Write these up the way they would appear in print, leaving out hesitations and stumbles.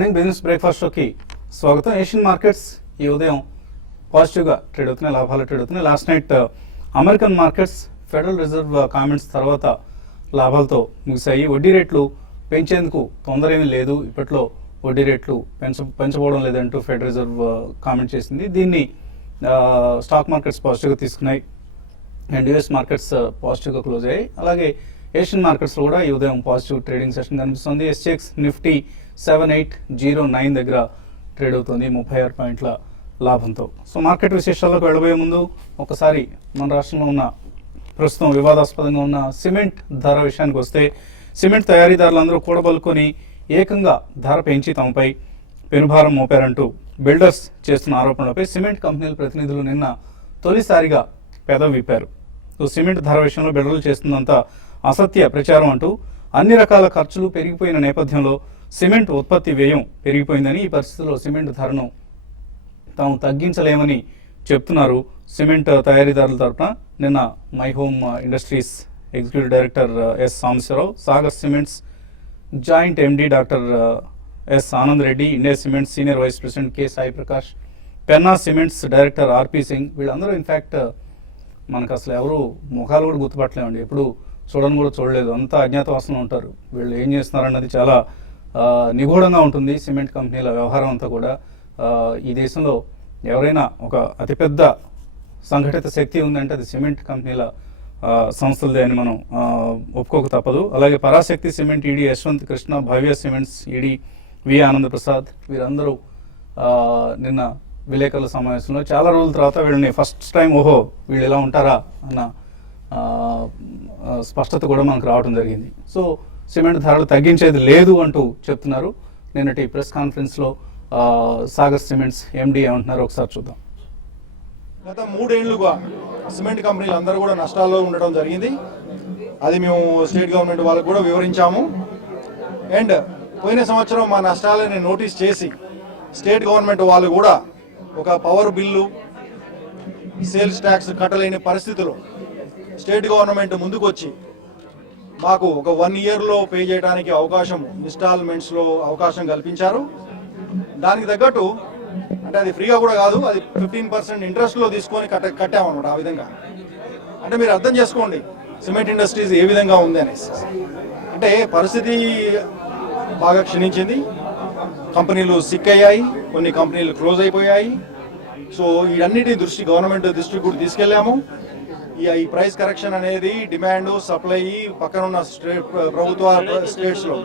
Morning business బ్రేక్ఫాస్ట్లోకి స్వాగతం. Asian markets ఈ ఉదయం పాజిటివ్గా ట్రేడ్ అవుతున్నాయి, లాభాలు ట్రేడ్ అవుతున్నాయి. Last night American markets federal reserve comments తర్వాత లాభాలతో ముగిశాయి. వడ్డీ రేట్లు పెంచేందుకు తొందర ఏమీ లేదు, ఇప్పట్లో వడ్డీ రేట్లు పెంచబోవడం లేదంటూ ఫెడరల్ రిజర్వ్ కామెంట్ చేసింది. దీన్ని స్టాక్ మార్కెట్స్ పాజిటివ్గా తీసుకున్నాయి అండ్ యూఎస్ మార్కెట్స్ పాజిటివ్గా క్లోజ్ అయ్యాయి. అలాగే ఏషియన్ మార్కెట్స్లో కూడా ఈ ఉదయం పాజిటివ్ ట్రేడింగ్ సెషన్ కనిపిస్తుంది. SGX నిఫ్టీ 7809 దగ్గర ట్రేడ్ అవుతుంది 36 పాయింట్ల లాభంతో. సో మార్కెట్ విశేషాల్లోకి వెళ్ళబోయే ముందు ఒకసారి మన రాష్ట్రంలో ఉన్న ప్రస్తుతం వివాదాస్పదంగా ఉన్న సిమెంట్ ధర విషయానికి వస్తే, సిమెంట్ తయారీదారులందరూ కూడబలుకొని ఏకంగా ధర పెంచి తమపై పెనుభారం మోపారంటూ బిల్డర్స్ చేస్తున్న ఆరోపణలపై సిమెంట్ కంపెనీల ప్రతినిధులు నిన్న తొలిసారిగా పెదవి విప్పారు. సో సిమెంట్ ధర విషయంలో బిల్డర్లు చేస్తున్నంత అసత్య ప్రచారం అంటూ అన్ని రకాల ఖర్చులు పెరిగిపోయిన నేపథ్యంలో సిమెంట్ ఉత్పత్తి వ్యయం పెరిగిపోయిందని, ఈ పరిస్థితుల్లో సిమెంట్ ధరను తాము తగ్గించలేమని చెప్తున్నారు సిమెంట్ తయారీదారుల తరఫున. నిన్న my home industries executive director S Sambasivarao, Sagar cements joint MD doctor S Anand Reddy, India cements senior vice president K Sai Prakash, Penna cements director RP Singh, వీళ్ళందరూ ఇన్ఫ్యాక్ట్ మనకు అసలు ఎవరు ముఖాలు కూడా గుర్తుపట్టలేమండి, ఎప్పుడు చూడని కూడా చూడలేదు, అంతా అజ్ఞాతవాసంలో ఉంటారు. వీళ్ళు ఏం చేస్తున్నారన్నది చాలా నిగూఢంగా ఉంటుంది. సిమెంట్ కంపెనీల వ్యవహారం అంతా కూడా ఈ దేశంలో ఎవరైనా ఒక అతిపెద్ద సంఘటిత శక్తి ఉందంటే అది సిమెంట్ కంపెనీల సంస్థలదే అని మనం ఒప్పుకోక తప్పదు. అలాగే పరాశక్తి సిమెంట్ ED యశ్వంత్ కృష్ణ, భవ్య సిమెంట్స్ ED వి ఆనంద ప్రసాద్, వీరందరూ నిన్న విలేకరుల సమావేశంలో చాలా రోజుల తర్వాత వీళ్ళని ఫస్ట్ టైం ఓహో వీళ్ళు ఇలా ఉంటారా అన్న స్పష్టత కూడా మనకు రావడం జరిగింది. సో సిమెంట్ ధరలు తగ్గించేది లేదు అంటూ చెప్తున్నారు. నిన్నటి ప్రెస్ కాన్ఫరెన్స్లో సాగర్ సిమెంట్స్ MD ఏమంటున్నారో ఒకసారి చూద్దాం. గత 3 ఏళ్లుగా సిమెంట్ కంపెనీలు అందరూ కూడా నష్టాల్లో ఉండడం జరిగింది. అది మేము స్టేట్ గవర్నమెంట్ వాళ్ళకు కూడా వివరించాము. అండ్ పోయిన సంవత్సరం మా నష్టాలని నోటీస్ చేసి స్టేట్ గవర్నమెంట్ వాళ్ళు కూడా ఒక పవర్ బిల్లు, సేల్స్ ట్యాక్స్ కట్టలేని పరిస్థితిలో స్టేట్ గవర్నమెంట్ ముందుకు వచ్చి మాకు ఒక 1 ఇయర్లో పే చేయడానికి అవకాశం, ఇన్స్టాల్మెంట్స్లో అవకాశం కల్పించారు. దానికి తగ్గట్టు అంటే అది ఫ్రీగా కూడా కాదు, అది 15% ఇంట్రెస్ట్లో తీసుకొని కట్టామన్నమాట. ఆ విధంగా అంటే మీరు అర్థం చేసుకోండి సిమెంట్ ఇండస్ట్రీస్ ఏ విధంగా ఉంది అనేసి. అంటే పరిస్థితి బాగా క్షీణించింది, కంపెనీలు సిక్ అయ్యాయి, కొన్ని కంపెనీలు క్లోజ్ అయిపోయాయి. సో వీటన్నిటి గవర్నమెంట్ దృష్టికి కూడా తీసుకెళ్ళాము. ఈ ప్రైస్ కరెక్షన్ అనేది డిమాండ్ సప్లై పక్కన ఉన్న ప్రభుత్వ స్టేట్స్లో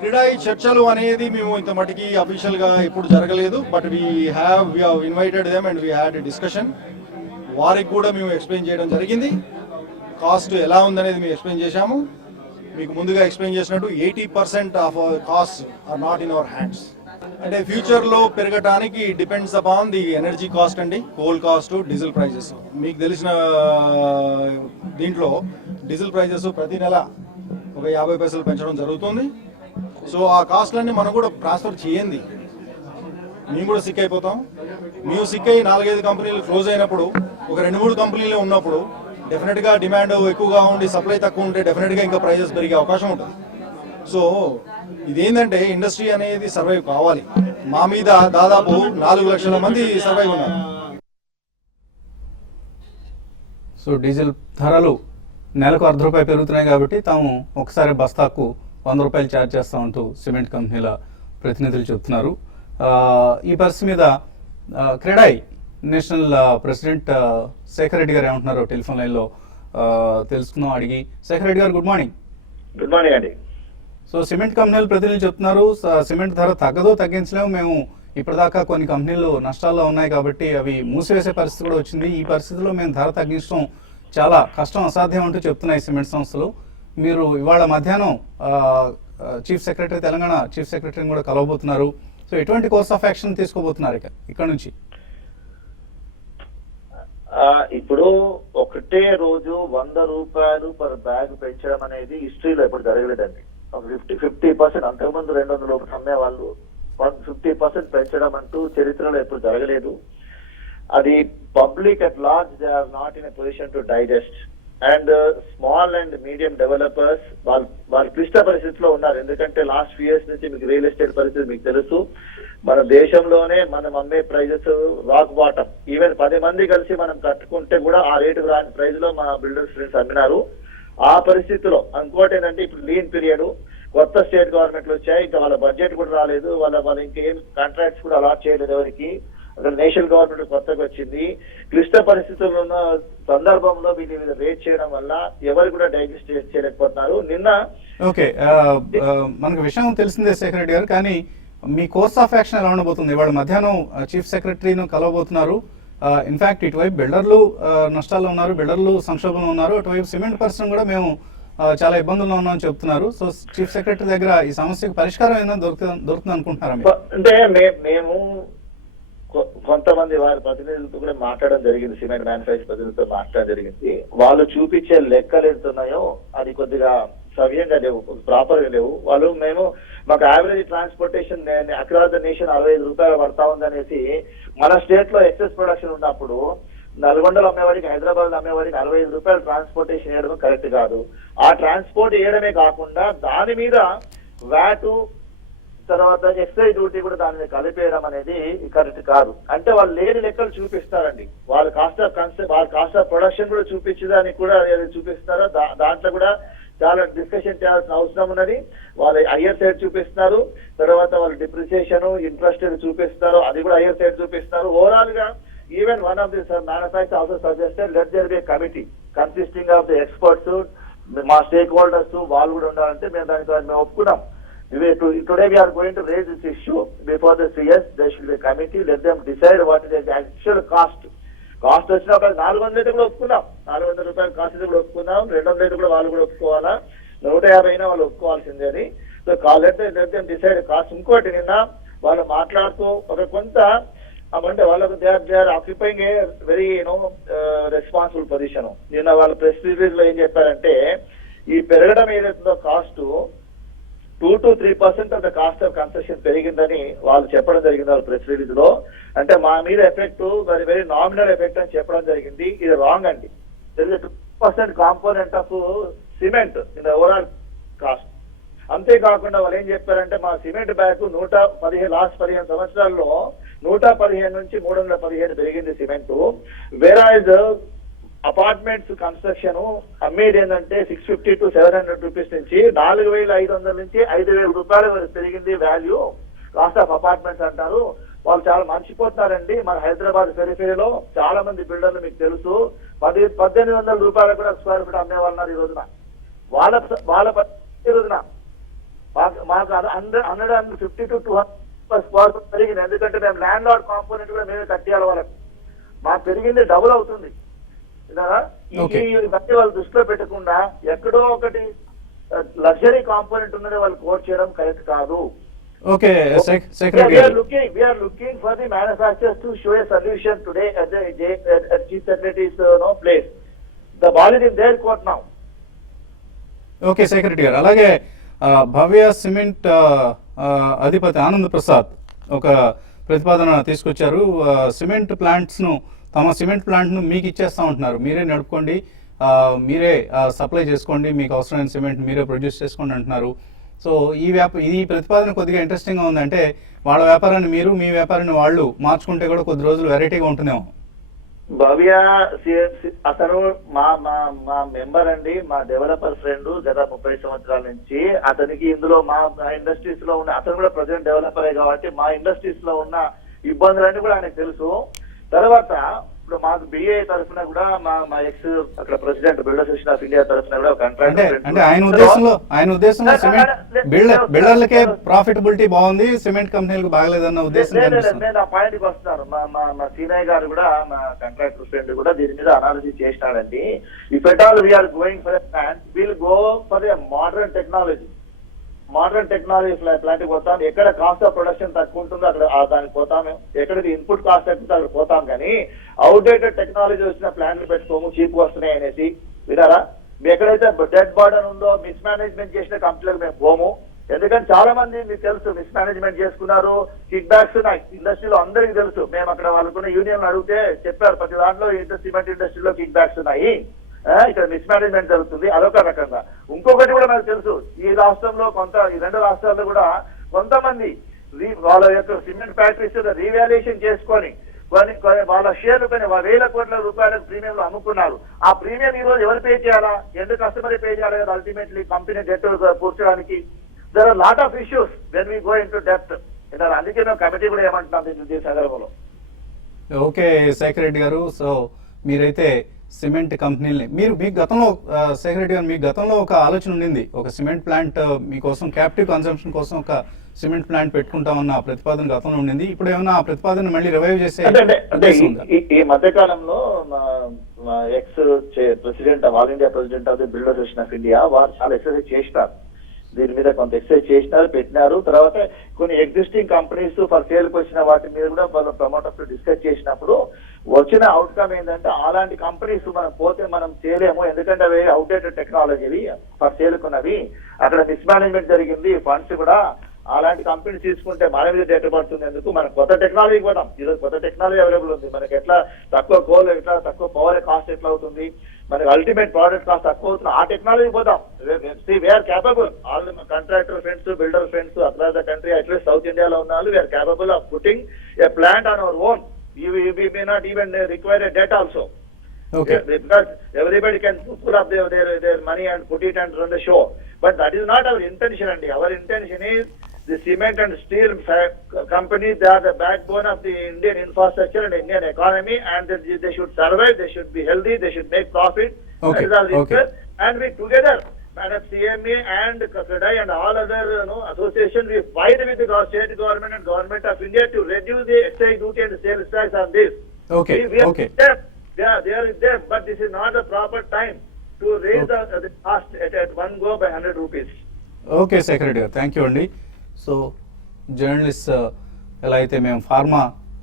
క్రీడాయి చర్చలు అనేది మేము ఇంత మటుకి అఫీషియల్గా ఇప్పుడు జరగలేదు. But we have invited them and we had discussion. వారికి కూడా మేము ఎక్స్ప్లెయిన్ చేయడం జరిగింది. కాస్ట్ ఎలా ఉందనేది మేము ఎక్స్ప్లెయిన్ చేశాము. మీకు ముందుగా ఎక్స్ప్లెయిన్ చేసినట్టు 80% of cost are not in our hands. అంటే ఫ్యూచర్లో పెరగటానికి depends upon the energy cost అండి, కోల్ కాస్ట్, డీజిల్ ప్రైజెస్. మీకు తెలిసిన దీంట్లో డీజిల్ ప్రైజెస్ ప్రతి నెల ఒక 50 పైసలు పెంచడం జరుగుతుంది. సో ఆ కాస్ట్లన్నీ మనం కూడా ట్రాన్స్ఫర్ చేయండి, మేము కూడా సిక్ అయిపోతాం. మేము సిక్ అయ్యి 4-5 కంపెనీలు క్లోజ్ అయినప్పుడు, ఒక 2-3 కంపెనీలు ఉన్నప్పుడు డెఫినెట్గా డిమాండ్ ఎక్కువగా ఉండి సప్లై తక్కువ ఉంటే డెఫినెట్గా ఇంకా ప్రైజెస్ పెరిగే అవకాశం ఉంటుంది. సో ఇదేంటంటే ఇండస్ట్రీ అనేది సర్వైవ్ కావాలి. మా మీద దాదాపు 4 లక్షల మంది సర్వైవ్ ఉన్నారు. సో డీజిల్ ధరలు నెలకు ₹1 పెరుగుతున్నాయి కాబట్టి తాము ఒకసారి బస్తాకు ₹100 ఛార్జ్ చేస్తామంటూ సిమెంట్ కంపెనీల ప్రతినిధులు చెప్తున్నారు. ఈ పరిస్థితి మీద క్రెడాయి నేషనల్ ప్రెసిడెంట్ శేఖర్ రెడ్డి గారు ఏమంటున్నారో టెలిఫోన్ లైన్లో తెలుసుకుందాం అడిగి. శేఖర్ రెడ్డి గారు, గుడ్ మార్నింగ్. గుడ్ మార్నింగ్ అండి. సో సిమెంట్ కంపెనీల ప్రతినిధులు చెప్తున్నారు సిమెంట్ ధర తగ్గదో తగ్గించలేము, మేము ఇప్పటిదాకా కొన్ని కంపెనీలు నష్టాల్లో ఉన్నాయి కాబట్టి అవి మూసివేసే పరిస్థితి కూడా వచ్చింది, ఈ పరిస్థితిలో మేము ధర తగ్గించడం చాలా కష్టం, అసాధ్యం అంటూ చెప్తున్నాయి సిమెంట్ సంస్థలు. మీరు ఇవాళ మధ్యాహ్నం చీఫ్ సెక్రటరీ, తెలంగాణ చీఫ్ సెక్రటరీని కూడా కలవబోతున్నారు. సో ఎటువంటి కోర్స్ ఆఫ్ యాక్షన్ తీసుకోబోతున్నారు ఇక్కడ నుంచి? ఇప్పుడు ఒకటే రోజు ₹100 పర్ బ్యాగ్ పెంచడం అనేది హిస్టరీలో ఎప్పుడు జరగలేదండి. 50% అంతకుముందు 200 రూపాయలు అమ్మే వాళ్ళు 50% పెంచడం అంటూ చరిత్రలో ఎప్పుడు జరగలేదు. అది public at large they are not in a position to digest. And small and medium developers వాళ్ళు క్లిష్ట పరిస్థితిలో ఉన్నారు. ఎందుకంటే లాస్ట్ ఫ్యూ ఇయర్స్ నుంచి మీకు రియల్ ఎస్టేట్ పరిస్థితి మీకు తెలుసు. మన దేశంలోనే మనం అమ్మే ప్రైజెస్ రాక్ బాటమ్. ఈవెన్ 10 మంది కలిసి మనం కట్టుకుంటే కూడా ఆ రేటు రాని ప్రైజ్ లో మా బిల్డర్స్ ఫ్రెండ్స్ అమ్మినారు. ఆ పరిస్థితిలో ఇంకోటి ఏంటంటే ఇప్పుడు లీన్ పీరియడ్, కొత్త స్టేట్ గవర్నమెంట్లు వచ్చాయి, ఇంకా వాళ్ళ బడ్జెట్ కూడా రాలేదు, వాళ్ళ ఇంకేం కాంట్రాక్ట్స్ కూడా అలాట్ చేయలేదు ఎవరికి. అక్కడ నేషనల్ గవర్నమెంట్ కొత్తగా వచ్చింది. క్లిష్ట పరిస్థితుల్లో ఉన్న సందర్భంలో వీళ్ళు రేట్ చేయడం వల్ల ఎవరు కూడా డైజెస్ట్ చేయలేకపోతున్నారు. నిన్న ఓకే, మనకు విషయం తెలిసిందే శేఖర్ రెడ్డి గారు, కానీ మీ కోర్స్ ఆఫ్ యాక్షన్ ఎలా ఉండబోతుంది? ఇవాళ మధ్యాహ్నం చీఫ్ సెక్రటరీను కలవబోతున్నారు. ఇన్ఫాక్ట్ ఇటువైపు బిల్డర్లు నష్టాల్లో ఉన్నారు, బిల్డర్లు సంక్షోభంలో ఉన్నారు, అటువైపు సిమెంట్ పరిశ్రమ కూడా మేము చాలా ఇబ్బందుల్లో ఉన్నామని చెప్తున్నారు. సో చీఫ్ సెక్రటరీ దగ్గర ఈ సమస్యకు పరిష్కారం ఏదైనా దొరుకుతుంది అనుకుంటున్నారా మీరు? అంటే మేము కొంతమంది వారి ప్రతినిధులతో కూడా మాట్లాడడం జరిగింది, సిమెంట్ మ్యానుఫ్యాక్చర్ ప్రతినిధులతో మాట్లాడడం జరిగింది. వాళ్ళు చూపించే లెక్కలు ఎంతున్నాయో అది కొద్దిగా సవ్యంగా లేవు, ప్రాపర్ గా లేవు. మాకు average transportation across the nation 65 రూపాయలు పడతా ఉందనేసి, మన స్టేట్ లో ఎక్సెస్ ప్రొడక్షన్ ఉన్నప్పుడు నల్గొండలో అమ్మేవాడికి, హైదరాబాద్ లో అమ్మేవాడికి 65 రూపాయలు ట్రాన్స్పోర్టేషన్ వేయడం కరెక్ట్ కాదు. ఆ ట్రాన్స్పోర్ట్ వేయడమే కాకుండా దాని మీద వ్యాటు తర్వాత ఎక్సైజ్ డ్యూటీ కూడా దాని మీద కలిపేయడం అనేది కరెక్ట్ కాదు. అంటే వాళ్ళు లేని లెక్కలు చూపిస్తారండి. వాళ్ళ కాస్ట్ ఆఫ్ ప్రొడక్షన్ కూడా చూపించడానికి కూడా చూపిస్తారా, దాంట్లో కూడా చాలా డిస్కషన్ చేయాల్సిన అవసరం ఉన్నది. వాళ్ళు హయ్యర్ సైడ్ చూపిస్తున్నారు, తర్వాత వాళ్ళు డిప్రిసియేషన్ ఇంట్రెస్ట్ చూపిస్తారు, అది కూడా హయ్యర్ సైడ్ చూపిస్తారు. ఓవరాల్ గా even one of the manufacture also suggested let there be a committee consisting of the experts, మా స్టేక్ హోల్డర్స్ వాళ్ళు కూడా ఉండాలంటే మేము ఒప్పుకున్నాం. Today we are going to raise this issue before the CS. There should be a committee. Let them decide what is the actual cost. Cost వచ్చినప్పుడు 400 అయితే కూడా ఒప్పుకున్నాం, 400 రూపాయలు కాస్ట్ అయితే కూడా ఒప్పుకున్నాం, 200 అయితే కూడా వాళ్ళు కూడా ఒప్పుకోవాలా, 150 అయినా వాళ్ళు ఒప్పుకోవాల్సిందే అని. So let them decide cost. ఇంకోటి నిన్న వాళ్ళు మాట్లాడుతూ ఒక కొంత అంటే వాళ్ళకు they are occupying a very responsible position. నిన్న వాళ్ళ ప్రెస్ రిలీజ్ లో ఏం చెప్పారంటే, ఈ పెరగడం ఏదైతుందో cost 2 to 3% of the cost of construction పెరిగిందని వాళ్ళు చెప్పడం జరిగింది వాళ్ళ ప్రెస్ రిలీజ్ లో. అంటే మా మీద ఎఫెక్ట్ వెరీ నామినల్ ఎఫెక్ట్ అని చెప్పడం జరిగింది. ఇది రాంగ్ అండి. 2% component of cement in the overall cost. అంతేకాకుండా వాళ్ళు ఏం చెప్పారంటే, మా సిమెంట్ బ్యాగ్ 115 లాస్ట్ 15 సంవత్సరాల్లో 115 నుంచి 315 పెరిగింది సిమెంట్. వేరాజ్ అపార్ట్మెంట్స్ కన్స్ట్రక్షన్ అమ్మేది ఏంటంటే 650 to 700 రూపీస్ నుంచి 4,500 నుంచి 5,000 రూపాయలు పెరిగింది వాల్యూ కాస్ట్ ఆఫ్ అపార్ట్మెంట్స్ అంటారు. వాళ్ళు చాలా మర్చిపోతున్నారండి. మన హైదరాబాద్ పెరిఫెరీలో చాలా మంది బిల్డర్లు మీకు తెలుసు 1,800 రూపాయలు కూడా స్క్వేర్ ఫీట్ అమ్మే వాళ్ళు ఈ రోజున. వాళ్ళ ఈ రోజున మాకు 150 to 200 స్క్వేర్ ఫీట్ పెరిగింది. ఎందుకంటే మేము ల్యాండ్ లార్డ్ కాంపోనెంట్ కూడా మేమే కట్టేయాలి వాళ్ళకి. మాకు పెరిగింది డబుల్ అవుతుంది. ఇవన్నీ వాళ్ళు దృష్టిలో పెట్టకుండా ఎక్కడో ఒకటి లగ్జరీ కాంపోనెంట్ ఉన్నది వాళ్ళు కోట్ చేయడం కరెక్ట్ కాదు. Okay, Secretary. We are looking for the manufacturers to show a solution today at Chief Secretary's place. The ball is in their court now. Okay secretary గారు, అలాగే భవ్య సిమెంట్ అధిపతి ఆనంద్ ప్రసాద్ ఒక ప్రతిపాదన తీసుకొచ్చారు. సిమెంట్ ప్లాంట్స్ను, తమ సిమెంట్ ప్లాంట్ను మీకు ఇచ్చేస్తా ఉంటున్నారు, మీరే నడుపుకోండి, మీరే సప్లై చేసుకోండి, మీకు అవసరమైన సిమెంట్ మీరే ప్రొడ్యూస్ చేసుకోండి అంటున్నారు. సో ఈ ప్రతిపాదన కొద్దిగా ఇంట్రెస్టింగ్గా ఉంది. అంటే వాళ్ళ వ్యాపారాన్ని మీరు, మీ వ్యాపారాన్ని వాళ్ళు మార్చుకుంటే కూడా కొద్ది రోజులు వెరైటీగా ఉంటుందేమో. భవ్య అతను మా మెంబర్ అండి, మా డెవలపర్ ఫ్రెండ్ గత 30 సంవత్సరాల నుంచి. అతనికి ఇందులో మా ఇండస్ట్రీస్ లో ఉన్న, అతను కూడా ప్రజెంట్ డెవలపరే కాబట్టి మా ఇండస్ట్రీస్ లో ఉన్న ఇబ్బందులన్నీ కూడా ఆయనకు తెలుసు. తర్వాత ఇప్పుడు మాకు బిఏ తరఫున కూడా మా ఎక్స్ అక్కడ president builder association of India తరఫున కూడా కాంట్రాక్ట్. అంటే ఆయన ఉద్దేశంలో సిమెంట్ బిల్డర్లకే ప్రాఫిటబిలిటీ బాగుంది, సిమెంట్ కంపెనీలకు బాగలేదన్న ఉద్దేశం. నేను ఆ పాయింట్ కి వస్తున్నాను. మా సీనయ్య గారు కూడా, మా కాంట్రాక్టర్ ఫ్రెండ్ కూడా దీని మీద అనాలిసిస్ చేసినాడండి. If at all we are going for a plant, will go for a modern technology plant పోతాం. ఎక్కడ కాస్ట్ ఆఫ్ ప్రొడక్షన్ తక్కువ ఉంటుందో అక్కడ దానికి పోతాము, ఎక్కడికి ఇన్పుట్ కాస్ట్ తగ్గుతుందో అక్కడ పోతాం. కానీ అవుట్డేటెడ్ టెక్నాలజీ వచ్చిన ప్లాంట్లు పెట్టుకోము, చీప్ వస్తున్నాయి అనేసి వినారా. ఎక్కడైతే డెడ్ బార్డర్ ఉందో, మిస్ మేనేజ్మెంట్ చేసిన కంపెనీలకు మేము పోము. ఎందుకంటే చాలా మంది మీకు తెలుసు మిస్ మేనేజ్మెంట్ చేసుకున్నారు, కిక్ బ్యాక్స్ ఉన్నాయి ఇండస్ట్రీలో, అందరికీ తెలుసు. మేము అక్కడ వాళ్ళకున్న యూనియన్ అడిగితే చెప్పారు, ప్రతి దాంట్లో సిమెంట్ ఇండస్ట్రీలో కిక్ బ్యాక్స్ ఉన్నాయి. ఇక్కడ మిస్ మేనేజ్మెంట్ జరుగుతుంది, అదొక రకంగా. ఇంకొకటి కూడా మనకు తెలుసు, ఈ రాష్ట్రంలో ఈ 2 రాష్ట్రాల్లో కూడా కొంతమంది వాళ్ళ యొక్క సిమెంట్ ఫ్యాక్టరీస్ రీవాల్యుయేషన్ చేసుకొని వాళ్ళ షేర్లు పైన వేల కోట్ల రూపాయల ప్రీమియంలు అమ్ముకున్నారు. ఆ ప్రీమియం ఈ రోజు ఎవరు పే చేయాలా? ఎందుకు కస్టమర్ పే చేయాలి కదా అల్టిమేట్లీ కంపెనీ డెట్ పూర్చడానికి. There are lot of issues when we go into depth. అందుకే మేము కమిటీ కూడా ఏమంటున్నాం దీని సందర్భంలో. ఓకే శేఖర్ రెడ్డి గారు, సో మీరైతే సిమెంట్ కంపెనీని మీకు గతంలో శేఖర్ రెడ్డి గారు మీకు గతంలో ఒక ఆలోచన ఉండింది, ఒక సిమెంట్ ప్లాంట్ మీకోసం క్యాపిటివ్ కన్సంప్షన్ కోసం ఒక సిమెంట్ ప్లాంట్ పెట్టుకుంటామన్న ప్రతిపాదన గతంలో ఉండింది. ఇప్పుడు ఏమన్నా ఆ ప్రతిపాదన మళ్ళీ రివైవ్ చేసే ఈ మధ్య కాలంలో ex president all India president of the builder association of India వారు చాలా ఎక్సర్సైజ్ చేసినారు, దీని మీద కొంత ఎక్సర్సైజ్ చేసినారు, పెట్టినారు. తర్వాత కొన్ని ఎగ్జిస్టింగ్ కంపెనీస్ ఫర్ సేల్ కి వచ్చిన వాటి మీద కూడా వాళ్ళ ప్రమోటర్స్ డిస్కస్ చేసినప్పుడు వచ్చిన అవుట్కమ్ ఏంటంటే అలాంటి కంపెనీస్ మనం పోతే మనం చేయలేము, ఎందుకంటే అవి అవుట్డేటెడ్ టెక్నాలజీవి ఫర్ సేల్ కున్నవి, అక్కడ మిస్ మేనేజ్మెంట్ జరిగింది, ఫండ్స్ కూడా అలాంటి కంపెనీ తీసుకుంటే మన మీద డేట్ పడుతుంది, ఎందుకు మనం కొత్త టెక్నాలజీకి పోతాం. ఈరోజు కొత్త టెక్నాలజీ అవైలబుల్ ఉంది, మనకి ఎట్లా తక్కువ కోల్ ఎట్లా తక్కువ పవర్ కాస్ట్ ఎట్లా అవుతుంది, మనకి అల్టిమేట్ ప్రోడక్ట్ కాస్ట్ తక్కువ అవుతుంది, ఆ టెక్నాలజీ పోతాం. We are capable, all contractor friends builder friends across the country, at least south ఇండియాలో ఉన్న వాళ్ళు we are capable of putting a plant on our own. We may not even require a debt also. Okay. Because everybody can pull up their money and put it and run the show. But that is not our intention. And our intention is the cement and steel companies, they are the backbone of the Indian infrastructure and Indian economy, and they should survive, they should be healthy, they should make profit. Okay. That is our interest. Okay. And we together, Madam CMA and CREDAI and all other associations, we fight with the state government and government of India to reduce the excise duty and sales tax on this. Okay. We are Okay. they are there, but this is not the proper time to raise the cost at one go by 100 rupees. Okay Shekhar Reddy garu, thank you అండి. So journalist ఎలా అయితే మేము pharma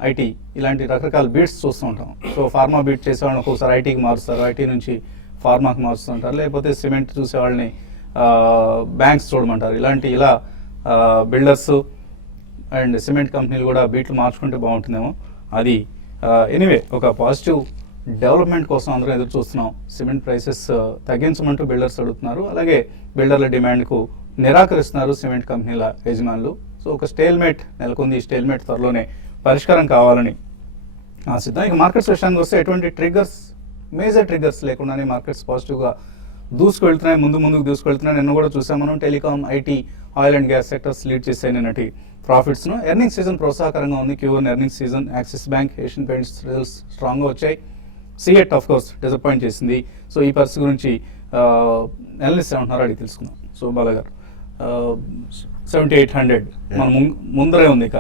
IT ఇలాంటి రకరకాల beats చూస్తూ ఉంటాం. So pharma beat చేసేవాళ్ళని ఒక్కోసారి ఐటీకి మారుస్తారు, ఐటీ నుంచి ఫార్మాకి మారుస్తుంటారు, లేకపోతే సిమెంట్ చూసే వాళ్ళని బ్యాంక్స్ చూడమంటారు. ఇలా బిల్డర్స్ అండ్ సిమెంట్ కంపెనీలు కూడా బీట్లు మార్చుకుంటే బాగుంటుందేమో. అది ఎనీవే ఒక పాజిటివ్ డెవలప్మెంట్ కోసం అందరూ ఎదురు చూస్తున్నాం. సిమెంట్ ప్రైసెస్ తగ్గించమంటూ బిల్డర్స్ అడుగుతున్నారు, అలాగే బిల్డర్ల డిమాండ్కు నిరాకరిస్తున్నారు సిమెంట్ కంపెనీల యజమానులు. సో ఒక స్టేల్మేట్ నెలకొంది, ఈ స్టేల్మేట్ త్వరలోనే పరిష్కారం కావాలని ఆశిద్దాం. ఇక మార్కెట్స్ విషయానికి వస్తే ఎటువంటి మేజర్ ట్రిగ్గర్స్ లేకుండానే మార్కెట్స్ పాజిటివ్గా దూసుకువెళ్తున్నాయి, ముందుకు దూసుకువెళ్తున్నాయి. నిన్న కూడా చూసాం మనం telecom, IT, oil and gas sectors lead చేసే నిన్నటి ప్రాఫిట్స్ను. ఎర్నింగ్ సీజన్ ప్రోత్సాహకరంగా ఉంది. Q1 earning season axis bank, Asian paints results స్ట్రాంగ్గా వచ్చాయి. సిఎట్ ఆఫ్ కోర్స్ డిసప్పాయింట్ చేసింది. సో ఈ పరిస్థితి గురించి అనలిస్ట్ ఏమంటున్నారో అడిగి తెలుసుకుందాం. సో బాలగారు, 7800 మన ముందరే ఉంది. ఇక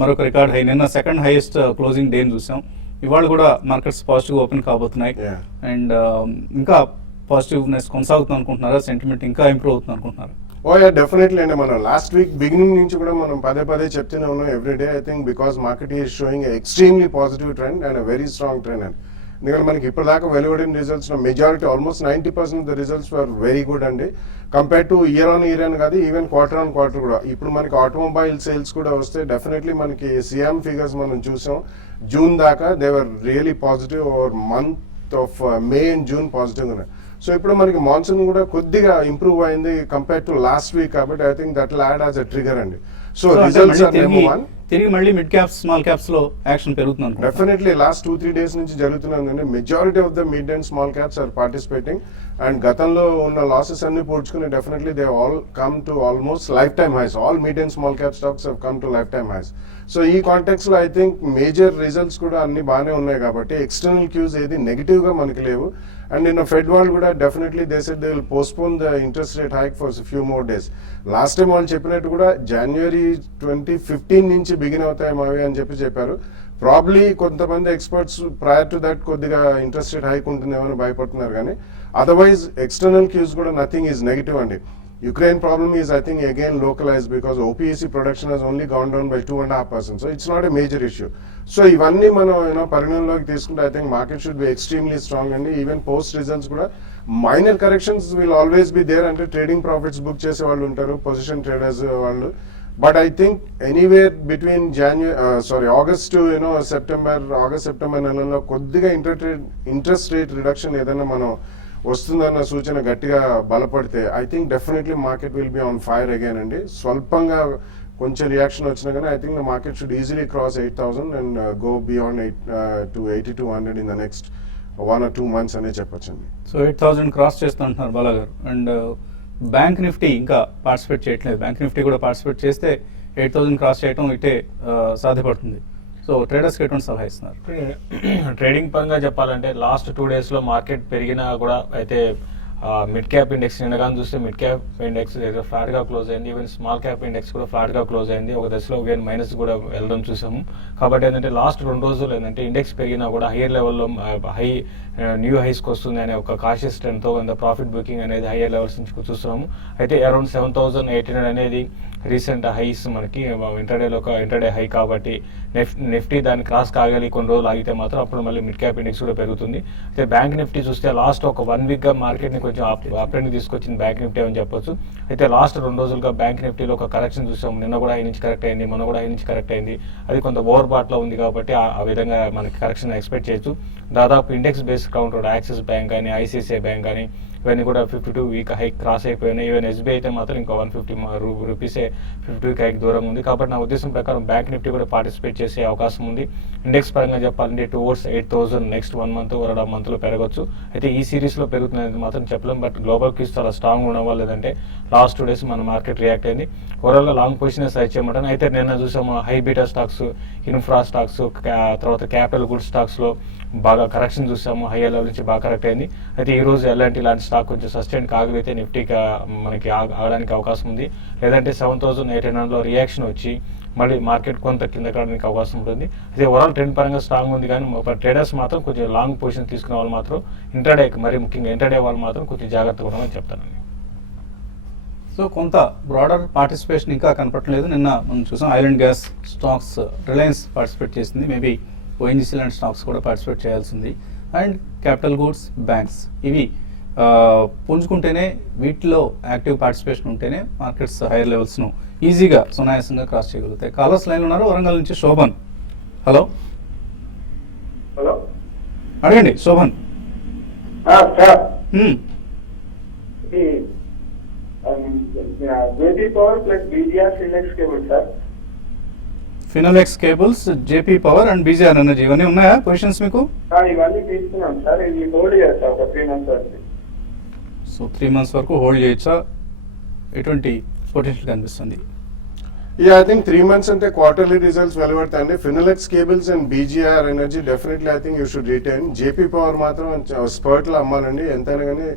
మరొక రికార్డ్ హై, నిన్న సెకండ్ హైయెస్ట్ క్లోజింగ్ డే చూసాం. ఇవాళ కూడా మార్కెట్స్ పాజిటివ్ ఓపెన్ కాబోతున్నాయి. అండ్ ఇంకా పాజిటివ్నెస్ కొనసాగుతుంది అనుకుంటున్నారా? సెంటిమెంట్ ఇంకా ఇంప్రూవ్ అవుతుంది అనుకుంటున్నారా? ఓ యా, డెఫినెట్లీ అండి. మనం లాస్ట్ వీక్ బిగినింగ్ నుంచి కూడా మనం పదే చెప్తూనే ఉన్నాం everyday. I think because market is showing extremely positive trend and very strong trend. And ఎందుకంటే మనకి ఇప్పటిదాకా వెలువడిన results majority almost 90% of the results were very good అండి. Compare to year on year అని కాదు, ఈవెన్ క్వార్టర్ ఆన్ క్వార్టర్ కూడా. ఇప్పుడు మనకి ఆటోమొబైల్ సేల్స్ కూడా వస్తే డెఫినెట్లీ మనకి సిఎం ఫిగర్స్ మనం చూసాం. జూన్ దాకా they were really positive, over month of May and June positive ఉన్నాయి. సో ఇప్పుడు మనకి మాన్సూన్ కూడా కొద్దిగా ఇంప్రూవ్ అయింది కంపేర్ టు లాస్ట్ వీక్, కాబట్టి I think that will add as a trigger అండి. So results are number 1. తిరిగి మళ్ళీ మిడ్ క్యాప్స్, స్మాల్ క్యాప్స్ లో యాక్షన్ పెరుగుతుంది. డెఫినెట్లీ లాస్ట్ 2-3 డేస్ నుంచి జరుగుతుందండి. Majority of the mid and small caps are participating. And గతంలో ఉన్న లాసెస్ అన్ని పోల్చుకుని definitely they all come to almost life time highs. All mid and small cap stocks have come to life time highs. So ఈ context లో I think major results కూడా అన్ని బాగానే ఉన్నాయి కాబట్టి ఎక్స్టర్నల్ క్యూస్ ఏది నెగిటివ్ గా మనకి లేవు. అండ్ నిన్న ఫెడ్ వాళ్ళు కూడా definitely they said they will postpone the interest rate hike for few more days. Last time వాళ్ళు చెప్పినట్టు కూడా జనవరి 2015 నుంచి బిగిన్ అవుతాయి మావి అని చెప్పారు. ప్రాబ్లీ కొంతమంది ఎక్స్పర్ట్స్ ప్రయర్ టు దట్ కొద్దిగా ఇంట్రెస్ట్ రేట్ హైక్ ఉంటుందేమో అని భయపడుతున్నారు, కానీ అదర్వైజ్ ఎక్స్టర్నల్ క్యూస్ కూడా నథింగ్ ఈజ్ నెగిటివ్ అండి. Ukraine problem is, I think, again localized because OPEC production has only gone down by 2.5%. So it's not a major issue. So ఇవన్నీ మనం పరిగణనలోకి తీసుకుంటే I think market should be extremely strong అండి. Even post results కూడా minor corrections will always be there. అంటే trading profits book చేసే వాళ్ళు ఉంటారు, పొజిషన్ ట్రేడర్స్ వాళ్ళు. But I think anywhere between August to September నెలలో కొద్దిగా ఇంట్రెస్ట్ రేట్ రిడక్షన్ ఏదైనా మనం వస్తుందన్న సూచన గట్టిగా బలపడితే I think definitely market will be on fire again అండి. స్వల్పంగా కొంచెం రియాక్షన్ వచ్చినా కానీ I think the market should easily cross 8,000 and go beyond 8,200 in the next 1 or 2 months అనే చెప్పొచ్చండి. సో 8,000 క్రాస్ చేస్తుంటున్నారు బాలా గారు. అండ్ బ్యాంక్ నిఫ్టీ ఇంకా పార్టిసిపేట్ చేయట్లేదు. బ్యాంక్ నిఫ్టీ కూడా పార్టిసిపేట్ చేస్తే 8,000 క్రాస్ చేయడం ఇటే సాధ్యపడుతుంది. సో ట్రేడర్స్కి ఎటువంటి సలహా ఇస్తున్నారు? ట్రేడింగ్ పరంగా చెప్పాలంటే లాస్ట్ 2 days లో మార్కెట్ పెరిగినా కూడా అయితే మిడ్ క్యాప్ ఇండెక్స్ నిన్నగానే చూస్తే మిడ్ క్యాప్ ఇండెక్స్ ఫ్లాట్ గా క్లోజ్ అయింది. ఈవెన్ స్మాల్ క్యాప్ ఇండెక్స్ కూడా ఫ్లాట్ గా క్లోజ్ అయింది. ఒక దశలో ఈవెన్ మైనస్ కూడా వెళ్ళడం చూసాము. కాబట్టి ఏంటంటే లాస్ట్ 2 రోజులు ఏంటంటే ఇండెక్స్ పెరిగినా కూడా హైయర్ లెవెల్లో న్యూ హైస్కి వస్తుంది అనే ఒక కాషియస్ ట్రెండ్తో ప్రాఫిట్ బుకింగ్ అనేది హైయర్ లెవెల్స్ నుంచి చూస్తున్నాము. అయితే అరౌండ్ 7,800 అనేది రీసెంట్ హైస్ మనకి ఇంటర్డే హై కాబట్టి నిఫ్టీ దాన్ని క్రాస్ కాగాలి కొన్ని రోజులు ఆగితే మాత్రం అప్పుడు మళ్ళీ మిడ్ క్యాప్ ఇండెక్స్ కూడా పెరుగుతుంది. అయితే బ్యాంక్ నిఫ్టీ చూస్తే లాస్ట్ ఒక 1 week గా మార్కెట్ని కొంచెం అప్ ట్రెండ్ తీసుకొచ్చింది బ్యాంక్ నిఫ్టీ అని చెప్పొచ్చు. అయితే లాస్ట్ 2 రోజులుగా బ్యాంక్ నిఫ్టీలో ఒక కరెక్షన్ చూసాము. నిన్న కూడా హై నుంచి కరెక్ట్ అయింది, మొన్న కూడా హై నుంచి కరెక్ట్ అయింది. అది కొంత ఓవర్ బాట్లో ఉంది కాబట్టి ఆ విధంగా మనకి కరెక్షన్ ఎక్స్పెక్ట్ చేయొచ్చు. దాదాపు index based counter axis bank కానీ ఐసిఐసిఐ బ్యాంక్ కానీ ఇవన్నీ కూడా 52 week హైక్ క్రాస్ అయిపోయినాయి. ఈవెన్ ఎస్బీఐ అయితే మాత్రం ఇంకా 150 రూపీసే 50 week హైక్ దూరం ఉంది. కాబట్టి నా ఉద్దేశం ప్రకారం బ్యాంక్ నిఫ్టీ కూడా పార్టిసిపేట్ చేసే అవకాశం ఉంది. ఇండెక్స్ పరంగా చెప్పాలంటే towards 8,000 next 1 month or 1.5 month పెరగచ్చు. అయితే ఈ సిరీస్లో పెరుగుతున్నది మాత్రం చెప్పలేం. బట్ గ్లోబల్ క్యూస్ చాలా స్ట్రాంగ్ ఉండడం వల్ల లేదంటే లాస్ట్ 2 days మన మార్కెట్ రియాక్ట్ అయింది. ఓవరాల్గా లాంగ్ పొజిషన్ సైజ్ చేయమంటాను. అయితే నిన్న చూసాము high beta stocks, infra stocks, తర్వాత క్యాపిటల్ గుడ్ స్టాక్స్లో బాగా కరెక్షన్ చూసాము. హైయర్ లెవెల్ నుంచి బాగా కరెక్ట్ అయింది. అయితే ఈ రోజు ఎలాంటి లాంటి స్టాక్ కొంచెం సస్టైన్ కాగలిగితే నిఫ్టీకి మనకి ఆగడానికి అవకాశం ఉంది. లేదంటే 7,800లో రియాక్షన్ వచ్చి మళ్ళీ మార్కెట్ కొంత కింద కావడానికి అవకాశం ఉంటుంది. అయితే ఓవరాల్ ట్రెండ్ పరంగా స్ట్రాంగ్ ఉంది. కానీ ట్రేడర్స్ మాత్రం కొంచెం లాంగ్ పొజిషన్ తీసుకునే వాళ్ళు మాత్రం ఇంటర్డే, మరి ముఖ్యంగా ఇంటర్డే వాళ్ళు మాత్రం కొంచెం జాగ్రత్తగా ఉండమని చెప్తానండి. సో కొంత బ్రాడర్ పార్టిసిపేషన్ ఇంకా కనపడలేదు. నిన్న మనం చూసాం oil and gas stocks, Reliance participate చేసింది. మేబీ ఓఎన్జీసీ లాంటి స్టాక్స్ కూడా పార్టిసిపేట్ చేయాల్సింది. అండ్ క్యాపిటల్ గూడ్స్, బ్యాంక్స్ ఇవి పుంజుకుంటేనే, వీటిలో యాక్టివ్ పార్టిసిపేషన్ ఉంటేనే మార్కెట్స్ హైయర్ లెవెల్స్ను ఈజీగా సునాయాసంగా క్రాస్ చేయగలుగుతాయి. కాలర్స్ లైన్ ఉన్నారు. వరంగల్ నుంచి శోభన్. హలో హలో, అడగండి Shobhan. Sir JP power plus BGR Finolex cable sir. Finolex cables, JP power and BGR energy ఇవన్నీ ఉన్నాయా పొజిషన్స్ మీకు? ఇవన్నీ తీసుకున్నాం సార్. ఇవి హోల్డ్ చేస్తా ఒక 3 months వరకు. సో 3 months వరకు హోల్డ్ చేయొచ్చా? ఎటువంటి పొటెన్షియల్ కనిపిస్తుంది? I think 3 months ante quarterly results వెలువడతాయండి. Finolex cables and BGR energy definitely I think you should retain. JP power మాత్రం స్పర్ట్లో అమ్మాలండి. ఎంతైనా కానీ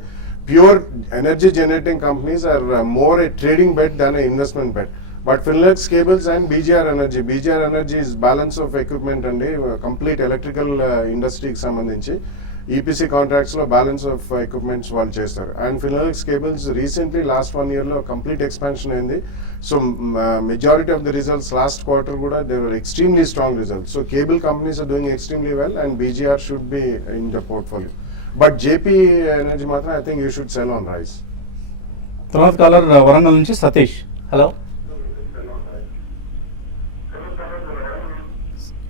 pure energy generating companies are more a trading bet than a investment bet. But Finolex cables and BGR energy is balance of equipment అండి. Complete electrical ఇండస్ట్రీకి సంబంధించి EPC contracts లో balance of equipments వాళ్ళు చేస్తారు. And Finolex cables recently last 1 year లో complete expansion అయింది. So majority of the results last quarter కూడా they were extremely strong results. So cable companies are doing extremely well and BGR should be in the portfolio. But JP energy మాత్రం I think you should sell on rise. తర్వాత caller Warangal నుంచి Satish. Hello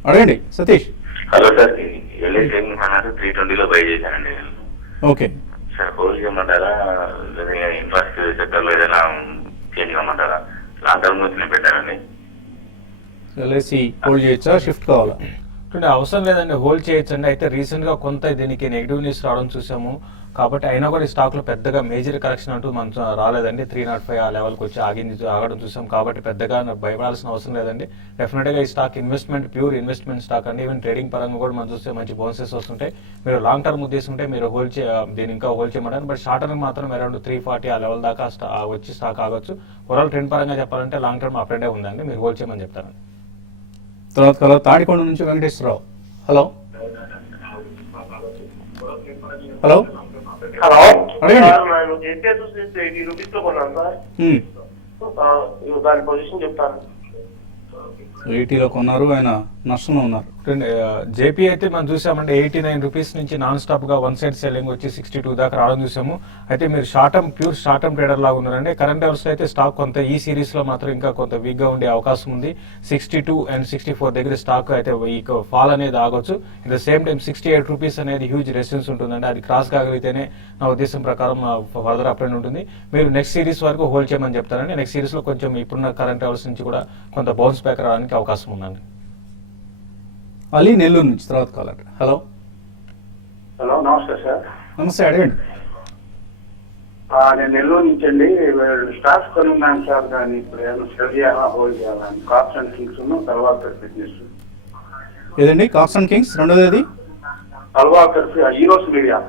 అడగండి Satish. Hello sir, LIC అన్నారు 320లో by చేశానండి నేను. Okay sir, hold చేయమంటారా? Infrastructure సెక్టర్లో ఏదైనా చేంజ్ చేయమంటారా? లాంగ్ టర్మ్ నుంచి నేను పెట్టానండి. ఎల్ఐసి హోల్డ్ చేయొచ్చా, షిఫ్ట్ కావాలా? అవసరం లేదండి, హోల్డ్ చేయొచ్చండి. అయితే రీసెంట్గా కొంత దీనికి నెగిటివ్ న్యూస్ రావడం చూసాము. కాబట్టి అయినా కూడా ఈ స్టాక్లో పెద్దగా మేజర్ కరెక్షన్ అంటూ మనకు రాలేదండి. 305 ఆ లెవెల్కి వచ్చి ఆగడం చూసాం. కాబట్టి పెద్దగా భయపడాల్సిన అవసరం లేదండి. డెఫినెట్గా ఈ స్టాక్ ప్యూర్ ఇన్వెస్ట్మెంట్ స్టాక్ అండి. ఈవెన్ ట్రేడింగ్ పరంగా కూడా మనం చూస్తే మంచి బోనసెస్ వస్తుంటాయి. మీరు లాంగ్ టర్మ్ ఉద్దేశం ఉంటే మీరు దీన్ని ఇంకా హోల్డ్ చేయమంటారు. బట్ షార్ట్ టర్మ్ మాత్రం అరౌండ్ 340 ఆ లెవెల్ దాకా వచ్చి స్టాక్ ఆగొచ్చు. ఓవరాల్ ట్రెండ్ పరంగా చెప్పాలంటే లాంగ్ టర్మ్ అప్ అండ్ ఉందండి. మీరు హోల్డ్ చేయమని చెప్తారండి. తర్వాత కాలర్ తాడికొండ నుంచి వెంకటేశ్వరరావు. హలో హలో హలో, అడగండి. నేను జేపీఎస్ 80 రూపీస్ లో కొన్నాను సార్. దాని పొజిషన్ చెప్తాను. 80లో కొన్నారు, ఆయన నష్టంలో ఉన్నారు. జేపీ అయితే మనం చూసామంటే 89 రూపీస్ నుంచి నాన్ స్టాప్ గా వన్ సైడ్ సెల్లింగ్ వచ్చి 62 దాకా రావడం చూసాము. అయితే మీరు ప్యూర్ షార్ట్ టర్మ్ ట్రేడర్ లాగా ఉన్నారంటే కరెంట్ అవర్స్ లో అయితే స్టాక్ కొంత ఈ సిరీస్ లో మాత్రం ఇంకా కొంత వీక్ గా ఉండే అవకాశం ఉంది. 62 అండ్ 64 దగ్గర స్టాక్ అయితే ఈ ఫాల్ అనేది ఆగొచ్చు. It the same time 68 rupees అనేది హ్యూజ్ రెసిస్టెన్స్ ఉంటుందండి. అది క్రాస్ కాగలిగితేనే నా ఉద్దేశం ప్రకారం ఫర్దర్ అప్ అండ్ ఉంటుంది. మీరు నెక్స్ట్ సిరీస్ వరకు హోల్డ్ చేయమని చెప్తారండి. నెక్స్ట్ సిరీస్ లో కొంచెం ఇప్పుడున్న కరెంట్ అవర్స్ నుంచి కూడా కొంత బౌన్స్ బ్యాక్ రావడానికి అవకాశం ఉందండి. అలీ నెల్లూరు నుంచి తర్వాత కాలర్. హలో హలో, నమస్తే సార్. నమస్తే, అడగండి. నేను నెల్లూరు నుంచి అండి. స్టాక్స్ కొనున్నాను సార్, కానీ ఇప్పుడు ఏమైనా సెల్ చేయాలా హోల్డ్ చేయాలా? కాప్స్ అండ్ కింగ్స్ తర్వాత బిజినెస్ ఏదండి? కాక్స్ అండ్ కింగ్స్, రెండోది ఏది? Talwalkars, Eros media.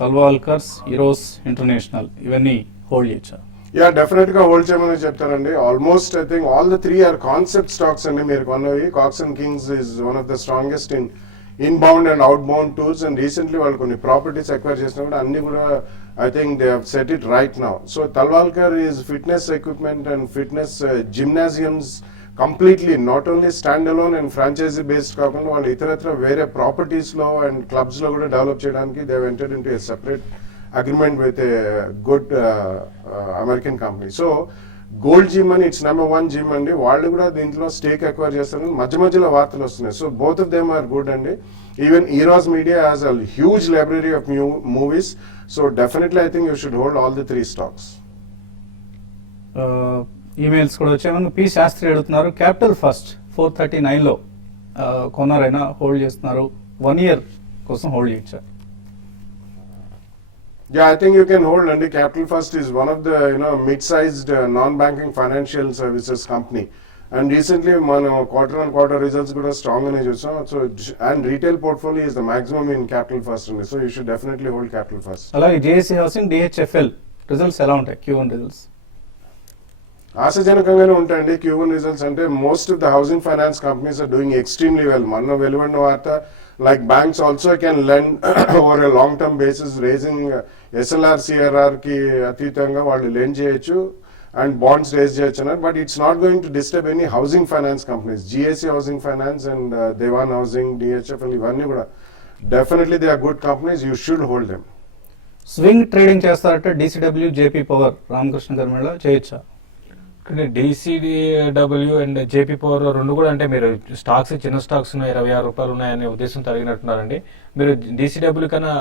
Talwalkars, Eros international, ఇవన్నీ హోల్డ్ చేయొచ్చా? యా, డెఫినెట్ గా హోల్డ్ చేయమని చెప్తానండి. Almost I think all the 3 are concept stocks అండి మీరు కొన్నవి. Cox and Kings is one of the strongest in inbound and outbound tours, and recently వాళ్ళు కొన్ని ప్రాపర్టీస్ ఎక్వైర్ చేసినా కూడా అన్ని కూడా I think they have set it right now. So Talwalkar is fitness equipment and fitness gymnasiums completely, not only stand alone and franchisee based కాకుండా వాళ్ళు ఇతరత్ర వేరే ప్రాపర్టీస్ లో అండ్ క్లబ్స్ లో కూడా డెవలప్ చేయడానికి they have entered into a separate agreement with a good American company. So gold gym అని it's number 1 gym అండి. వాళ్ళు కూడా దీంట్లో స్టేక్ ఎక్వైర్ చేస్తారు. మధ్యలో వార్తలు వస్తున్నాయి. So both of them are good అండి. Even Eros media has a huge library of movies. So definitely I think you should hold all the 3 stocks. Emails కూడా వచ్చాయి. పి శాస్త్రి అడుగుతున్నారు, క్యాపిటల్ ఫస్ట్ 439లో కొన్నారైనా హోల్డ్ చేస్తున్నారు, 1 year కోసం hold చేయొచ్చా? Yeah, I think you can hold, and Capital First is one of the mid-sized non-banking financial services company. And recently, quarter-on-quarter results got strong in it. So, and retail portfolio is the maximum in Capital First, so you should definitely hold Capital First. అలాగే JAC housing, DHFL results ఎలా ఉంటాయి? Q1 results ఆశాజనకంగానే ఉంటాయండి. Q1 results అంటే most of the housing finance companies are doing extremely well. మొన్న వెలువడిన వార్త, like banks also can lend over a long term basis, raising SLR CRR ki atitanga vallu lend cheyochu and bonds raise cheyochu, but it's not going to disturb any housing finance companies. GAC Housing Finance and Dewan Housing, DHFL, ivanni kuda definitely they are good companies. You should hold them. Swing trading చేస్తారట DCW, JP power, Ramakrishna గర్మేళ చేయొచ్చా? DCW and JP power రెండు కూడా అంటే మీరు stocks చిన్న stocks ఉన్నాయి, 26 రూపాయలు ఉన్నాయనే ఉద్దేశం తరిగినట్టున్నారండి. మీరు DCW కన్నా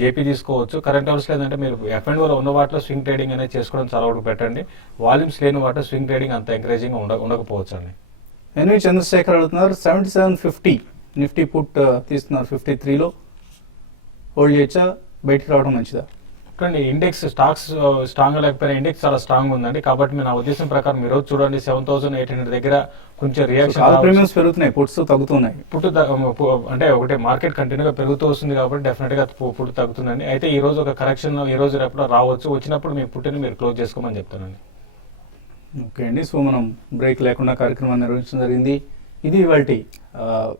జేపీ తీసుకోవచ్చు. కరెంట్ అవర్స్ లేదంటే మీరు F&Oలో ఉన్న వాటిలో స్వింగ్ ట్రేడింగ్ అనేది చేసుకోవడం చాలా వరకు పెట్టండి. వాల్యూమ్స్ లేని వాటిలో స్వింగ్ ట్రేడింగ్ అంత ఎంకరేజింగ్ ఉండకపోవచ్చు అండి. ఎన్వి చంద్రశేఖర్ అడుగుతున్నారు, 7750 నిఫ్టీ పుట్ తీస్తున్నారు, 53లో హోల్డ్ చేయొచ్చా? బయటికి రావడం మంచిదా? కానీ ఇండెక్స్ స్టాక్స్ స్ట్రాంగ్ లేకపోయినా ఇండెక్స్ చాలా స్ట్రాంగ్ ఉందండి. కాబట్టి నా ఉద్దేశం ప్రకారం మీరు చూడండి 7800 దగ్గర కొంచెం రియాక్షన్ ప్రీమియమ్స్ పెరుగుతున్నాయి, పుట్స్ తగ్గుతున్నాయి. అంటే ఒకటే మార్కెట్ కంటిన్యూగా పెరుగుతూ వస్తుంది కాబట్టి డెఫినెట్ గా పుట్టు తగ్గుతుందండి. అయితే ఈ రోజు ఒక కరెక్షన్ ఈ రోజు రేపు రావచ్చు. వచ్చినప్పుడు మీ పుట్టిని మీరు క్లోజ్ చేసుకోమని చెప్తానండి. ఓకే అండి. సో మనం బ్రేక్ లేకుండా కార్యక్రమాన్ని నిర్వహించడం జరిగింది. ఇది ఇవాల్టి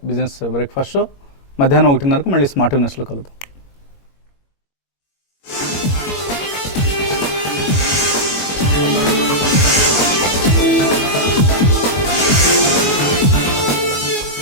బిజినెస్ బ్రేక్ఫాస్ట్ షో. మధ్యాహ్నం 1:30కు మళ్ళీ స్మార్ట్ బిజినెస్లో కలుద్దాం.